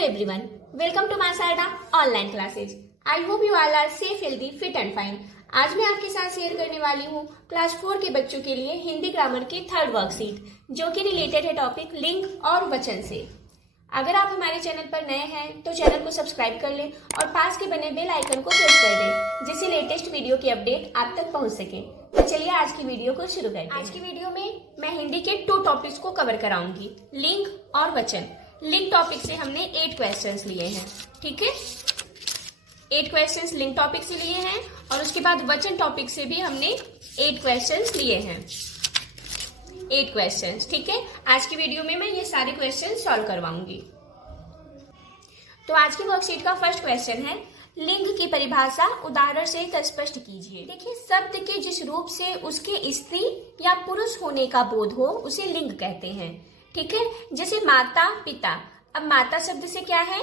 everyone, welcome to Masarda online classes. I hope you all are safe, healthy, fit and fine. आज मैं आपके साथ share करने वाली हूँ क्लास 4 के बच्चों के लिए हिंदी ग्रामर की थर्ड वर्कशीट, जो कि रिलेटेड है टॉपिक लिंग और वचन से। अगर आप हमारे चैनल पर नए हैं तो चैनल को सब्सक्राइब कर लें और पास के बने बेल आइकन को प्रेस कर दें, जिससे लेटेस्ट वीडियो की अपडेट आप तक पहुंच सके। तो चलिए आज की वीडियो को शुरू करते हैं। आज की वीडियो में मैं हिंदी के 2 टॉपिक्स को कवर कराऊंगी, लिंग और वचन। लिंग टॉपिक से हमने 8 क्वेश्चंस लिए हैं, ठीक है। 8 क्वेश्चंस लिंग टॉपिक से लिए हैं और उसके बाद वचन टॉपिक से भी हमने 8 क्वेश्चंस लिए हैं। 8 क्वेश्चंस, ठीक है। आज की वीडियो में मैं ये सारे क्वेश्चन सॉल्व करवाऊंगी। तो आज की वर्कशीट का फर्स्ट क्वेश्चन है, लिंग की परिभाषा उदाहरण से स्पष्ट कीजिए। देखिए, शब्द के जिस रूप से उसके स्त्री या पुरुष होने का बोध हो उसे लिंग कहते हैं, ठीक है। जैसे माता पिता, अब माता शब्द से क्या है,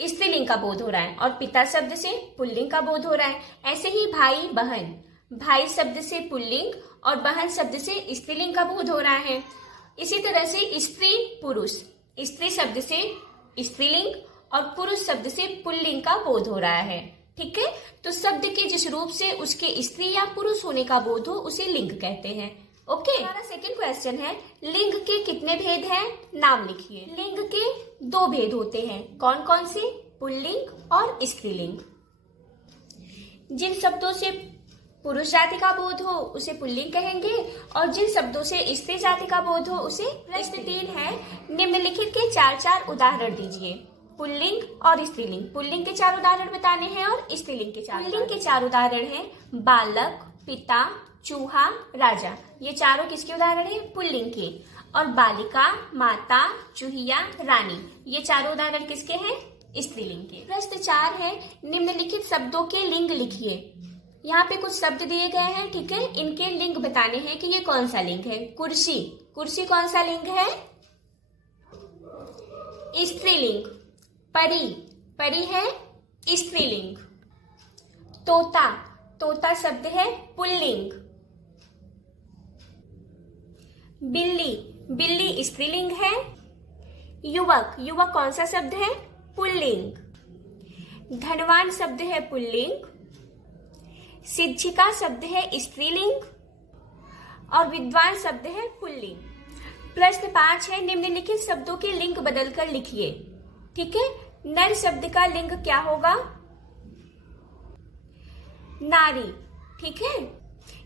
स्त्रीलिंग का बोध हो रहा है और पिता शब्द से पुल्लिंग का बोध हो रहा है। ऐसे ही भाई बहन, भाई शब्द से पुल्लिंग और बहन शब्द से स्त्रीलिंग का बोध हो रहा है। इसी तरह से स्त्री पुरुष, स्त्री शब्द से स्त्रीलिंग और पुरुष शब्द से पुल्लिंग का बोध हो रहा है, ठीक है। तो शब्द के जिस रूप से उसके स्त्री या पुरुष होने का बोध हो उसे लिंग कहते हैं, ओके। हमारा सेकंड क्वेश्चन है, लिंग के कितने भेद हैं, नाम लिखिए। लिंग के 2 भेद होते हैं, कौन कौन से, पुल्लिंग और स्त्रीलिंग। जिन शब्दों से पुरुष जाति का बोध हो उसे पुल्लिंग कहेंगे और जिन शब्दों से स्त्री जाति का बोध हो उसे। प्रश्न 3 है, निम्नलिखित के 4 उदाहरण दीजिए। पुल्लिंग और स्त्रीलिंग, पुल्लिंग के 4 उदाहरण बताने हैं और स्त्रीलिंग के 4। पुल्लिंग के 4 उदाहरण हैं, बालक, पिता, चूहा, राजा। ये चारों किसके उदाहरण हैं, पुल्लिंग के। और बालिका, माता, चूहिया, रानी, ये चारों उदाहरण किसके हैं, स्त्रीलिंग के। प्रश्न 4 है, निम्नलिखित शब्दों के लिंग लिखिए। यहाँ पे कुछ शब्द दिए गए हैं, ठीक है। इनके लिंग बताने हैं कि ये कौन सा लिंग है। कुर्सी, कुर्सी कौन सा लिंग है, स्त्रीलिंग। परी, परी है स्त्रीलिंग। तोता, तोता शब्द है पुल्लिंग। बिल्ली, बिल्ली स्त्रीलिंग है। युवक, युवक कौन सा शब्द है, पुल्लिंग। धनवान शब्द है पुल्लिंग। शिक्षिका शब्द है स्त्रीलिंग और विद्वान शब्द है पुल्लिंग। प्रश्न 5 है, निम्नलिखित शब्दों के लिंग बदलकर लिखिए, ठीक है। नर शब्द का लिंग क्या होगा, नारी, ठीक है।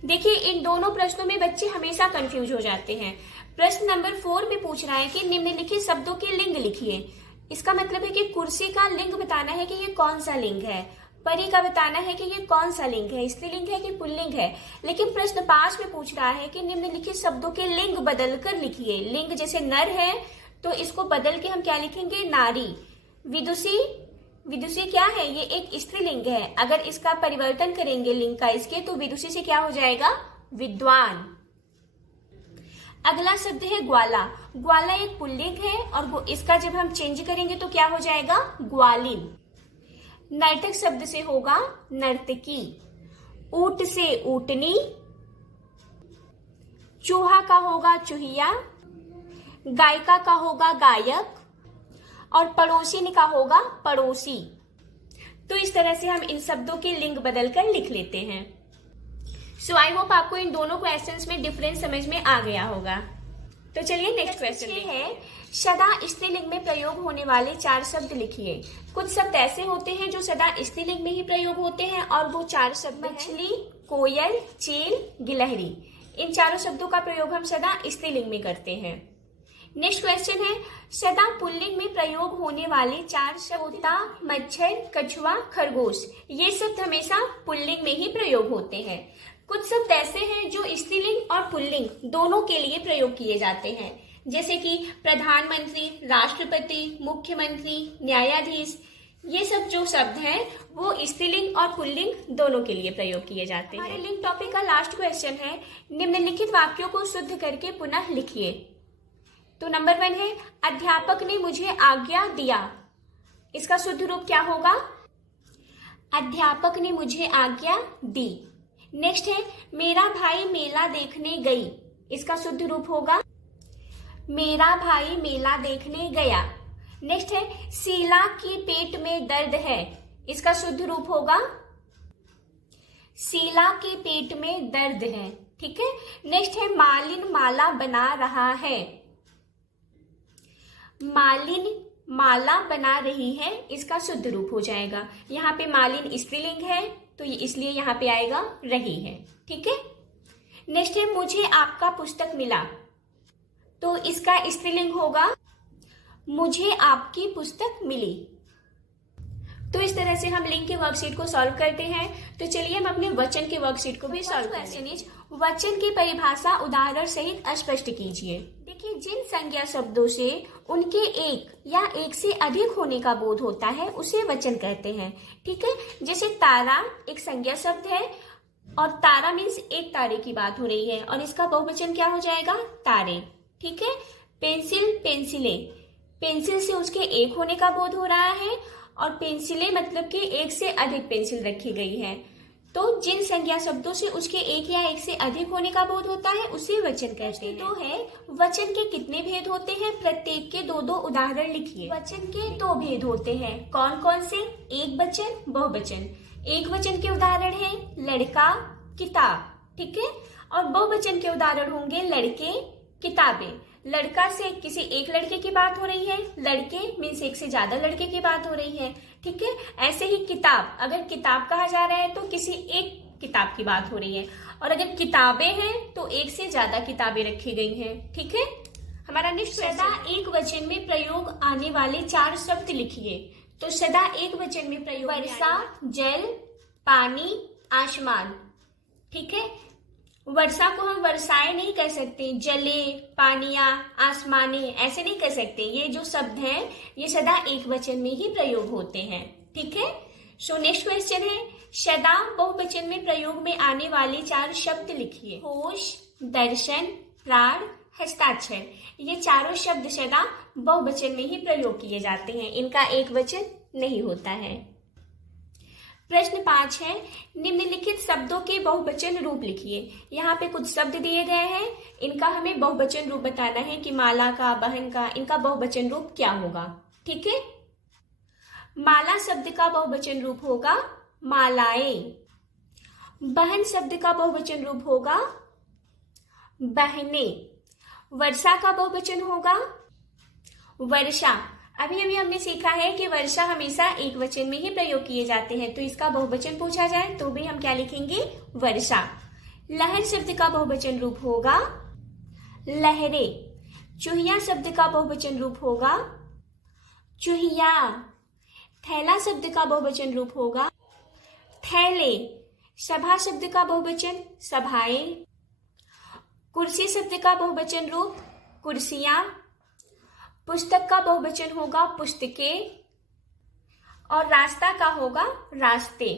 देखिए, इन दोनों प्रश्नों में बच्चे हमेशा कंफ्यूज हो जाते हैं। प्रश्न नंबर 4 में पूछ रहा है कि निम्नलिखित शब्दों के लिंग लिखिए। इसका मतलब है कि कुर्सी का लिंग बताना है कि ये कौन सा लिंग है, परी का बताना है कि ये कौन सा लिंग है, स्त्रीलिंग है कि पुल्लिंग है। लेकिन प्रश्न 5 में पूछ रहा है कि निम्नलिखित शब्दों के लिंग बदलकर लिखिए। लिंग जैसे नर है तो इसको बदल के हम क्या लिखेंगे, नारी। विदुषी, विदुषी क्या है, ये एक स्त्रीलिंग है। अगर इसका परिवर्तन करेंगे लिंग का इसके, तो विदुषी से क्या हो जाएगा, विद्वान। अगला शब्द है ग्वाला। ग्वाला एक पुल्लिंग है और इसका जब हम चेंज करेंगे तो क्या हो जाएगा, ग्वालिन। नर्तक शब्द से होगा नर्तकी। ऊंट से ऊंटनी। चूहा का होगा चूहिया। गायिका का होगा गायक और पड़ोसिन का होगा पड़ोसी। तो इस तरह से हम इन शब्दों के लिंग बदलकर लिख लेते हैं। सो आई होप आपको इन दोनों क्वेश्चंस में डिफरेंस समझ में आ गया होगा। तो चलिए नेक्स्ट क्वेश्चन है, सदा स्त्रीलिंग में प्रयोग होने वाले 4 शब्द लिखिए। कुछ शब्द ऐसे होते हैं जो सदा स्त्रीलिंग में ही प्रयोग होते हैं और वो 4 शब्द, मछली, कोयल, चील, गिलहरी। इन चारों शब्दों का प्रयोग हम सदा स्त्रीलिंग में करते हैं। नेक्स्ट क्वेश्चन है, सदा पुल्लिंग में प्रयोग होने वाले 4 शब्द, तोता, मच्छर, कछुआ, खरगोश। ये शब्द हमेशा पुल्लिंग में ही प्रयोग होते हैं। कुछ शब्द ऐसे हैं जो स्त्रीलिंग और पुल्लिंग दोनों के लिए प्रयोग किए जाते हैं, जैसे कि प्रधानमंत्री, राष्ट्रपति, मुख्यमंत्री, न्यायाधीश। ये सब जो शब्द हैं वो स्त्रीलिंग और पुल्लिंग दोनों के लिए प्रयोग किए जाते हैं। हमारे लिंग टॉपिक का लास्ट क्वेश्चन है, निम्नलिखित वाक्यों को शुद्ध करके पुनः लिखिए। तो नंबर 1 है, अध्यापक ने मुझे आज्ञा दिया। इसका शुद्ध रूप क्या होगा, अध्यापक ने मुझे आज्ञा दी। नेक्स्ट है, मेरा भाई मेला देखने गई। इसका शुद्ध रूप होगा, मेरा भाई मेला देखने गया। नेक्स्ट है शीला के पेट में दर्द है, इसका शुद्ध रूप होगा शीला के पेट में दर्द है। ठीक है। नेक्स्ट है मालिन माला बना रहा है, मालिन माला बना रही है, इसका शुद्ध रूप हो जाएगा। यहाँ पे मालिन स्त्रीलिंग है तो ये इसलिए यहाँ पे आएगा रही है। ठीक है। नेक्स्ट है मुझे आपका पुस्तक मिला, तो इसका स्त्रीलिंग होगा मुझे आपकी पुस्तक मिली। तो इस तरह से हम लिंग के वर्कशीट को सॉल्व करते हैं। तो चलिए हम अपने वचन के वर्कशीट को भी सॉल्व करते हैं। वचन की परिभाषा उदाहरण सहित स्पष्ट कीजिए। देखिए, जिन संज्ञा शब्दों से उनके एक या एक से अधिक होने का बोध होता है उसे वचन कहते हैं। ठीक है। जैसे तारा एक संज्ञा शब्द है और तारा मीन्स एक तारे की बात हो रही है और इसका बहुवचन क्या हो जाएगा, तारे। ठीक है। पेंसिल पेंसिलें, पेंसिल से उसके एक होने का बोध हो रहा है और पेंसिलें मतलब कि एक से अधिक पेंसिल रखी गई है। तो जिन संज्ञा शब्दों से उसके एक या एक से अधिक होने का बोध होता है उसे वचन कहते हैं। तो है वचन के कितने भेद होते हैं, प्रत्येक के दो दो उदाहरण लिखिए। वचन के दो भेद होते हैं, कौन कौन से, एक वचन बहुवचन। एक वचन के उदाहरण है लड़का किताब। ठीक है। और बहुवचन के उदाहरण होंगे लड़के किताबें। लड़का से किसी एक लड़के की बात हो रही है, लड़के मीन्स एक से ज्यादा लड़के की बात हो रही है। ठीक है। ऐसे ही किताब, अगर किताब कहा जा रहा है तो किसी एक किताब की बात हो रही है और अगर किताबें हैं तो एक से ज्यादा किताबें रखी गई हैं। ठीक है। हमारा नेक्स्ट सदा एक वचन में प्रयोग आने वाले 4 शब्द लिखिए। तो सदा एक वचन में प्रयोग वर्षा, जल, पानी, आसमान। ठीक है। वर्षा को हम वर्षाएं नहीं कह सकते, जले, पानिया, आसमाने ऐसे नहीं कह सकते। ये जो शब्द हैं ये सदा एक वचन में ही प्रयोग होते हैं। ठीक है। सो नेक्स्ट क्वेश्चन है सदा बहुवचन में प्रयोग में आने वाले 4 शब्द लिखिए। होश, दर्शन, प्राण, हस्ताक्षर। ये चारों शब्द सदा बहुवचन में ही प्रयोग किए जाते हैं, इनका एक वचन नहीं होता है। प्रश्न 5 है निम्नलिखित शब्दों के बहुवचन रूप लिखिए। यहाँ पे कुछ शब्द दिए गए हैं, इनका हमें बहुवचन रूप बताना है कि माला का, बहन का, इनका बहुवचन रूप क्या होगा। ठीक है। माला शब्द का बहुवचन रूप होगा मालाएं। बहन शब्द का बहुवचन रूप होगा बहनें। वर्षा का बहुवचन होगा वर्षा। अभी अभी हमने सीखा है कि वर्षा हमेशा एक वचन में ही प्रयोग किए जाते हैं, तो इसका बहुवचन पूछा जाए तो भी हम क्या लिखेंगे, वर्षा। लहर शब्द का बहुवचन रूप होगा लहरें। चूहिया शब्द का बहुवचन रूप होगा चूहिया। थैला शब्द का बहुवचन रूप होगा थैले। सभा शब्द का बहुवचन सभाएं। कुर्सी शब्द का बहुवचन रूप कुर्सियां। पुस्तक का बहुवचन होगा पुस्तकें और रास्ता का होगा रास्ते।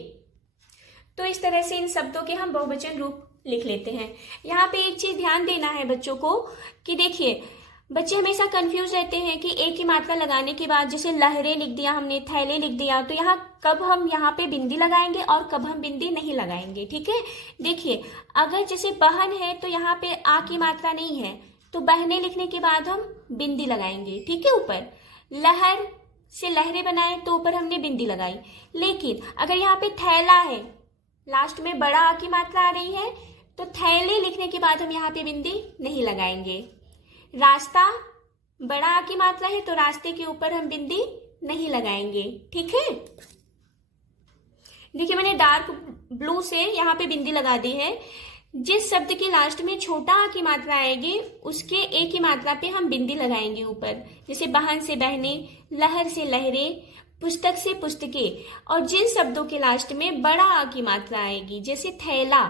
तो इस तरह से इन शब्दों के हम बहुवचन रूप लिख लेते हैं। यहाँ पे एक चीज ध्यान देना है बच्चों को कि देखिए बच्चे हमेशा कंफ्यूज रहते हैं कि एक ही मात्रा लगाने के बाद जैसे लहरें लिख दिया हमने, थैले लिख दिया, तो यहाँ कब हम यहाँ पे बिंदी लगाएंगे और कब हम बिंदी नहीं लगाएंगे। ठीक है। देखिए अगर जैसे बहन है तो यहाँ पे आ की मात्रा नहीं है तो बहने लिखने के बाद हम बिंदी लगाएंगे। ठीक है। ऊपर लहर से लहरें बनाए तो ऊपर हमने बिंदी लगाई। लेकिन अगर यहाँ पे थैला है, लास्ट में बड़ा आ की मात्रा आ रही है, तो थैले लिखने के बाद हम यहाँ पे बिंदी नहीं लगाएंगे। रास्ता बड़ा आ की मात्रा है तो रास्ते के ऊपर हम बिंदी नहीं लगाएंगे। ठीक है। देखिए मैंने डार्क ब्लू से यहाँ पे बिंदी लगा दी है। जिस शब्द के लास्ट में छोटा आ की मात्रा आएगी उसके ए की मात्रा पे हम बिंदी लगाएंगे ऊपर। जैसे बहन से बहने, लहर से लहरें, पुस्तक से पुस्तकें। और जिन शब्दों के लास्ट में बड़ा आ की मात्रा आएगी जैसे थैला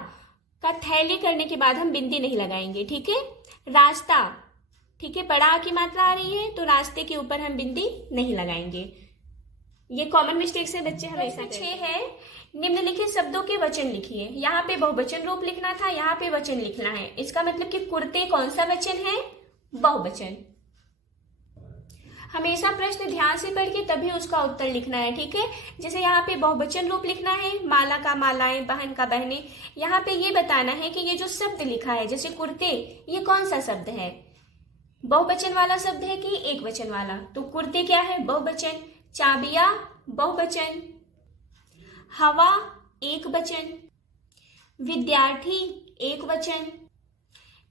का थैले करने के बाद हम बिंदी नहीं लगाएंगे। ठीक है। रास्ता, ठीक है, बड़ा आ की मात्रा आ रही है तो रास्ते के ऊपर हम बिंदी नहीं लगाएंगे। ये कॉमन मिस्टेक्स है बच्चे हमेशा। 6 है निम्नलिखित शब्दों के वचन लिखिए। यहाँ पे बहुवचन रूप लिखना था, यहाँ पे वचन लिखना है। इसका मतलब कि कुर्ते कौन सा वचन है, बहुवचन। हमेशा प्रश्न ध्यान से पढ़ के तभी उसका उत्तर लिखना है। ठीक है। जैसे यहाँ पे बहुवचन रूप लिखना है, माला का मालाएं, बहन का बहने। यहाँ पे ये बताना है कि ये जो शब्द लिखा है जैसे कुर्ते, ये कौन सा शब्द है। बहुवचन वाला शब्द है कि एक वचन वाला? तो कुर्ते क्या है? बहुवचन। चाबियां बहुवचन। हवा एक वचन। विद्यार्थी एक वचन।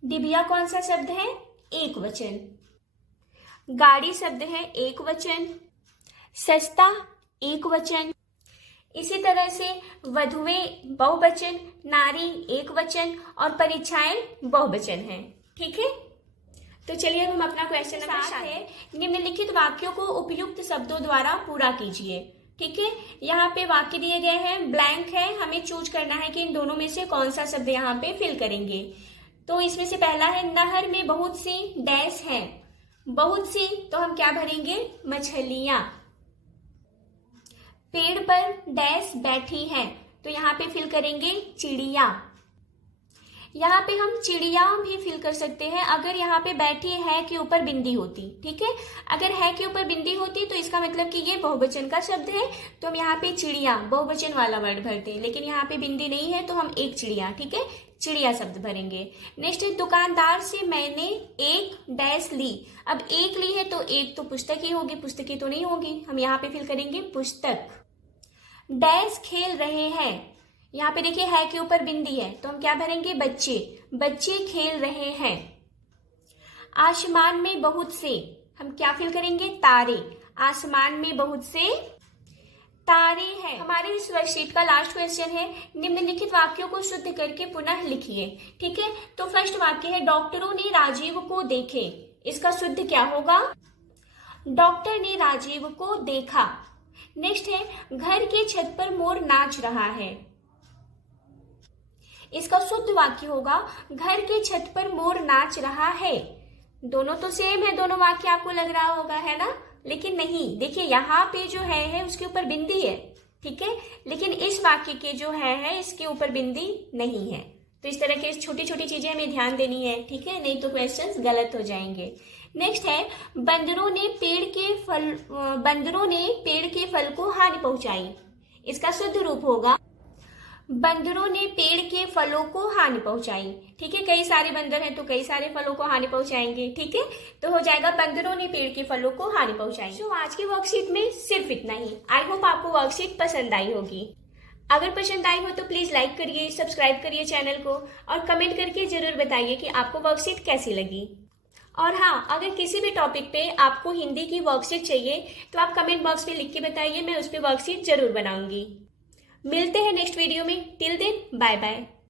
डिबिया कौन सा शब्द है? एक वचन। गाड़ी शब्द है एक वचन। सस्ता एक वचन। इसी तरह से वधुएं बहुवचन, नारी एक वचन और परीक्षाएं बहुवचन है। ठीक है, तो चलिए अब हम अपना क्वेश्चन नंबर 7 है, निम्नलिखित वाक्यों को उपयुक्त शब्दों द्वारा पूरा कीजिए। ठीक है, यहाँ पे वाक्य दिए गए हैं, ब्लैंक है, हमें चूज करना है कि इन दोनों में से कौन सा शब्द यहाँ पे फिल करेंगे। तो इसमें से पहला है, नहर में बहुत सी डैश है। बहुत सी, तो हम क्या भरेंगे? मछलियां। पेड़ पर डैश बैठी है, तो यहाँ पे फिल करेंगे चिड़िया। यहाँ पे हम चिड़िया भी फिल कर सकते हैं अगर यहाँ पे बैठी है के ऊपर बिंदी होती। ठीक है, अगर है के ऊपर बिंदी होती तो इसका मतलब कि ये बहुवचन का शब्द है, तो हम यहाँ पे चिड़िया बहुवचन वाला वर्ड भरते हैं, लेकिन यहाँ पे बिंदी नहीं है तो हम एक चिड़िया, ठीक है, चिड़िया शब्द भरेंगे। नेक्स्ट है, दुकानदार से मैंने एक डैश ली। अब एक ली है तो एक तो पुस्तक ही होगी, पुस्तकें तो नहीं होगी, हम यहाँ पे फिल करेंगे पुस्तक। डैश खेल रहे हैं, यहाँ पे देखिए है के ऊपर बिंदी है तो हम क्या भरेंगे? बच्चे। बच्चे खेल रहे हैं। आसमान में बहुत से, हम क्या फिल करेंगे? तारे। आसमान में बहुत से तारे हैं। हमारे इस वर्कशीट का लास्ट क्वेश्चन है, निम्नलिखित वाक्यों को शुद्ध करके पुनः लिखिए। ठीक है, तो फर्स्ट वाक्य है, डॉक्टरों ने राजीव को देखे। इसका शुद्ध क्या होगा? डॉक्टर ने राजीव को देखा। नेक्स्ट है, घर के छत पर मोर नाच रहा है। इसका शुद्ध वाक्य होगा, घर के छत पर मोर नाच रहा है। दोनों तो सेम है, दोनों वाक्य आपको लग रहा होगा, है ना? लेकिन नहीं, देखिए यहाँ पे जो है उसके ऊपर बिंदी है। ठीक है, लेकिन इस वाक्य के जो है इसके ऊपर बिंदी नहीं है। तो इस तरह के छोटी छोटी चीजें हमें ध्यान देनी है। ठीक है, नहीं तो क्वेश्चंस गलत हो जाएंगे। नेक्स्ट है, बंदरों ने पेड़ के फल को हानि पहुंचाई। इसका शुद्ध रूप होगा, बंदरों ने पेड़ के फलों को हानि पहुंचाई। ठीक है, कई सारे बंदर हैं तो कई सारे फलों को हानि पहुंचाएंगे। ठीक है, तो हो जाएगा बंदरों ने पेड़ के फलों को हानि पहुंचाई। तो आज की वर्कशीट में सिर्फ इतना ही। आई होप आपको वर्कशीट पसंद आई होगी। अगर पसंद आई हो तो प्लीज लाइक करिए, सब्सक्राइब करिए चैनल को और कमेंट करके जरूर बताइए कि आपको वर्कशीट कैसी लगी। और हाँ, अगर किसी भी टॉपिक पे आपको हिंदी की वर्कशीट चाहिए तो आप कमेंट बॉक्स में लिख के बताइए, मैं उस पर वर्कशीट जरूर बनाऊंगी। मिलते हैं नेक्स्ट वीडियो में। Till then bye bye.